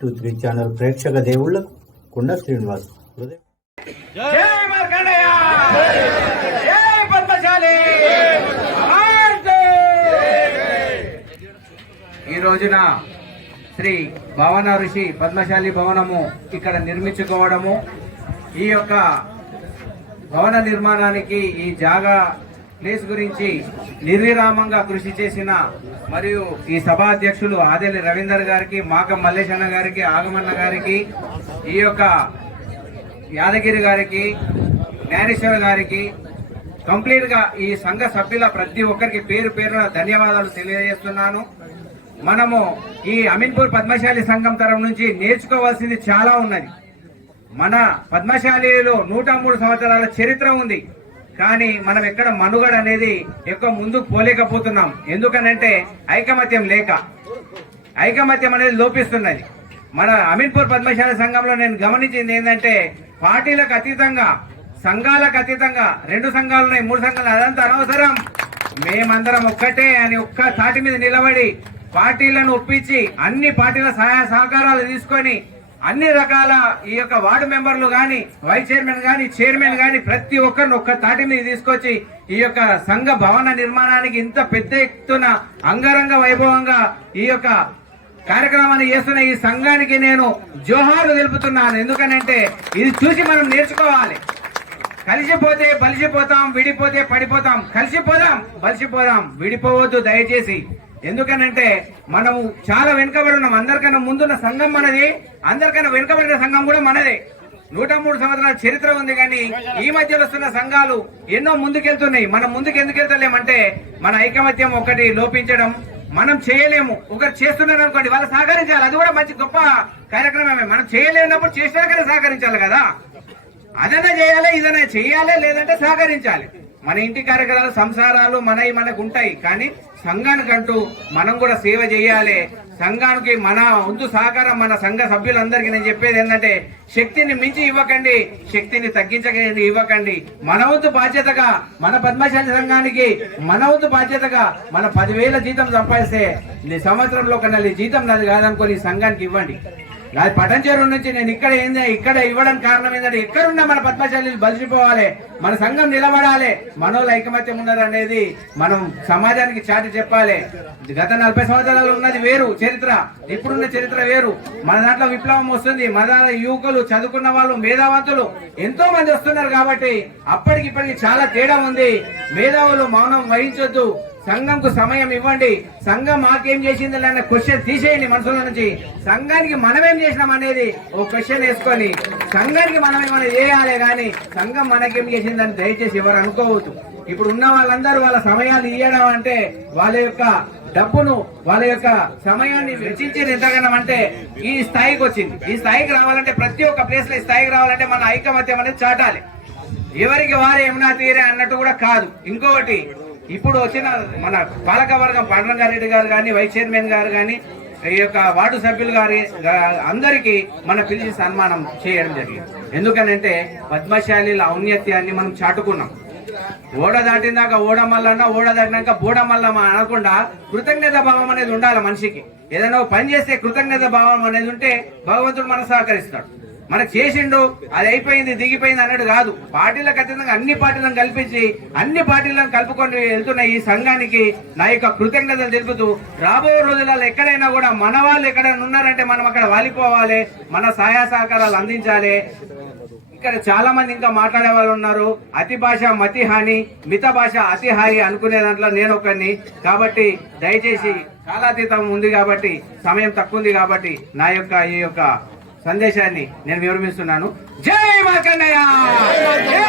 Three channel ప్రేక్షక దేవుళ్ళకు కుండ శ్రీనివాస్ ఈ రోజున శ్రీ భవన ఋషి పద్మశాలి భవనము ఇక్కడ నిర్మించుకోవడము ఈ యొక్క భవన నిర్మాణానికి ఈ జాగా ప్లేస్ గురించి నిర్విరామంగా కృషి చేసిన మరియు ఈ సభా అధ్యక్షులు ఆదేలి రవీందర్ గారికి మాక మల్లేశన్న గారికి ఆగమన్న గారికి ఈ యొక్క యాదగిరి గారికి జ్ఞానేశ్వర గారికి కంప్లీట్గా ఈ సంఘ సభ్యుల ప్రతి ఒక్కరికి పేరు పేరున ధన్యవాదాలు తెలియజేస్తున్నాను. మనము ఈ అమీన్పూర్ పద్మశాలి సంఘం తరం నుంచి నేర్చుకోవాల్సింది చాలా ఉన్నది. మన పద్మశాలిలో నూట మూడు సంవత్సరాల చరిత్ర ఉంది. కానీ మనం ఎక్కడ మనుగడ అనేది ఎక్కువ ముందుకు పోలేకపోతున్నాం. ఎందుకనంటే ఐకమత్యం లేక. ఐకమత్యం అనేది లోపిస్తున్నది. మన అమీన్పూర్ పద్మశాల సంఘంలో నేను గమనించింది ఏంటంటే పార్టీలకు అతీతంగా సంఘాలకు అతీతంగా రెండు సంఘాలు ఉన్నాయి మూడు సంఘాలు అదంతా అనవసరం. మేమందరం ఒక్కటే అని ఒక్క తాటి మీద నిలబడి పార్టీలను ఒప్పించి అన్ని పార్టీల సహాయ సహకారాలు తీసుకొని అన్ని రకాల ఈ యొక్క వార్డు మెంబర్లు గాని వైస్ చైర్మన్ గాని చైర్మన్ గాని ప్రతి ఒక్కరిని ఒక్క తాటి మీద తీసుకొచ్చి ఈ యొక్క సంఘ భవన నిర్మాణానికి ఇంత పెద్ద ఎత్తున అంగరంగ వైభవంగా ఈ యొక్క కార్యక్రమాన్ని చేస్తున్న ఈ సంఘానికి నేను జోహార్లు తెలుపుతున్నాను. ఎందుకనంటే ఇది చూసి మనం నేర్చుకోవాలి. కలిసిపోతే బలిసిపోతాం విడిపోతే పడిపోతాం. కలిసిపోదాం బలిసిపోదాం విడిపోవద్దు దయచేసి. ఎందుకనంటే మనము చాలా వెనుకబడి ఉన్నాం. అందరికన్నా ముందున్న సంఘం మనది. అందరికన్నా వెనుకబడిన సంఘం కూడా మనదే. నూట మూడు సంవత్సరాల చరిత్ర ఉంది కానీ ఈ మధ్య వస్తున్న సంఘాలు ఎన్నో ముందుకెళ్తున్నాయి. మనం ముందుకు ఎందుకు వెళ్తలేమంటే మన ఐకమత్యం ఒకటి లోపించడం. మనం చేయలేము. ఒకరు చేస్తున్నారు అనుకోండి వాళ్ళు సహకరించాలి. అది కూడా మంచి గొప్ప కార్యక్రమమే. మనం చేయలేనప్పుడు చేసినాకనే సహకరించాలి కదా. అదైనా చేయాలి ఇదన్నా చేయాలి లేదంటే సహకరించాలి. మన ఇంటి కార్యక్రమాలు సంసారాలు మనవి మనకు ఉంటాయి. కానీ సంఘానికంటూ మనం కూడా సేవ చేయాలి. సంఘానికి మన వంతు సహకారం మన సంఘ సభ్యులందరికీ నేను చెప్పేది ఏంటంటే శక్తిని మించి ఇవ్వకండి శక్తిని తగ్గించకండి ఇవ్వకండి. మన వంతు బాధ్యతగా మన పద్మశాలి సంఘానికి మన వంతు బాధ్యతగా మన పదివేల జీతం సంపాదిస్తే సంవత్సరంలో కన్నా జీతం నాది కాదనుకొని సంఘానికి ఇవ్వండి. అది పటంచేరు నుంచి నేను ఇక్కడ ఏంది ఇక్కడ ఇవ్వడం కారణం ఏంటంటే ఎక్కడున్నా మన పద్మశాలి బలిసిపోవాలి మన సంఘం నిలబడాలి మనోళ్ళు ఐకమత్యం ఉన్నారు అనేది మనం సమాజానికి చాటి చెప్పాలి. గత నలభై సంవత్సరాలు ఉన్నది వేరు చరిత్ర ఇప్పుడున్న చరిత్ర వేరు. మన దాంట్లో విప్లవం వస్తుంది మన దాంట్లో యువకులు చదువుకున్న వాళ్ళు మేధావంతులు ఎంతో మంది వస్తున్నారు కాబట్టి అప్పటికి ఇప్పటికి చాలా తేడా ఉంది. మేధావులు మౌనం వహించొద్దు సంఘంకు సమయం ఇవ్వండి. సంఘం మాకేం చేసింది అన్న క్వశ్చన్ తీసేయండి మనసులో నుంచి. సంఘానికి మనమేం చేసినాం అనేది ఓ క్వశ్చన్ వేసుకొని సంఘానికి మనం ఏమైనా చేయాలి కానీ సంఘం మనకేం చేసిందని దయచేసి ఎవరు అనుకోవద్దు. ఇప్పుడు ఉన్న వాళ్ళందరూ వాళ్ళ సమయాలు ఇవ్వడం అంటే వాళ్ళ యొక్క డబ్బును వాళ్ళ యొక్క సమయాన్ని వెచ్చించేది ఎంతగానం అంటే ఈ స్థాయికి వచ్చింది. ఈ స్థాయికి రావాలంటే ప్రతి ఒక్క ప్లేస్లో ఈ స్థాయికి రావాలంటే మన ఐకమత్యం అనేది చాటాలి. ఎవరికి వారు ఏమన్నా తీరే అన్నట్టు కూడా కాదు. ఇంకొకటి ఇప్పుడు వచ్చిన మన పాలకవర్గం పండ్రంగారెడ్డి గారు కానీ వైస్ చైర్మన్ గారు కానీ ఈ యొక్క వార్డు సభ్యులు గారి అందరికీ మన పిలిచి సన్మానం చేయడం జరిగింది. ఎందుకనంటే పద్మశాలిల ఔన్నత్యాన్ని మనం చాటుకున్నాం. ఓడ దాటిందాక ఓడ మల్లన్న ఓడ దాటినాక బోడ మల్లమ్మ అనకుండా కృతజ్ఞత భావం అనేది ఉండాలి మనిషికి. ఏదైనా పని చేస్తే కృతజ్ఞత భావం అనేది ఉంటే భగవంతుడు మనం సహకరిస్తాడు. మనకు చేసిండు అది అయిపోయింది దిగిపోయింది అన్నట్టు కాదు. పార్టీలకు ఖచ్చితంగా అన్ని పార్టీలను కల్పించి అన్ని పార్టీలను కలుపుకొని వెళ్తున్న ఈ సంఘానికి నా యొక్క కృతజ్ఞతలు తెలుపుతూ రాబోయే రోజులలో ఎక్కడైనా కూడా మన వాళ్ళు ఎక్కడైనా ఉన్నారంటే మనం అక్కడ వాలిపోవాలి మన సహాయ సహకారాలు అందించాలి. ఇక్కడ చాలా మంది ఇంకా మాట్లాడే వాళ్ళు ఉన్నారు. అతి భాష మతి హాని మిత భాష అతి హాయి అనుకునే దాంట్లో నేను ఒకరిని కాబట్టి దయచేసి కాలాతీతం ఉంది కాబట్టి సమయం తక్కువ ఉంది కాబట్టి నా యొక్క ఈ యొక్క సందేశాన్ని నేను వివరిస్తున్నాను. జై మార్కండయ్య జై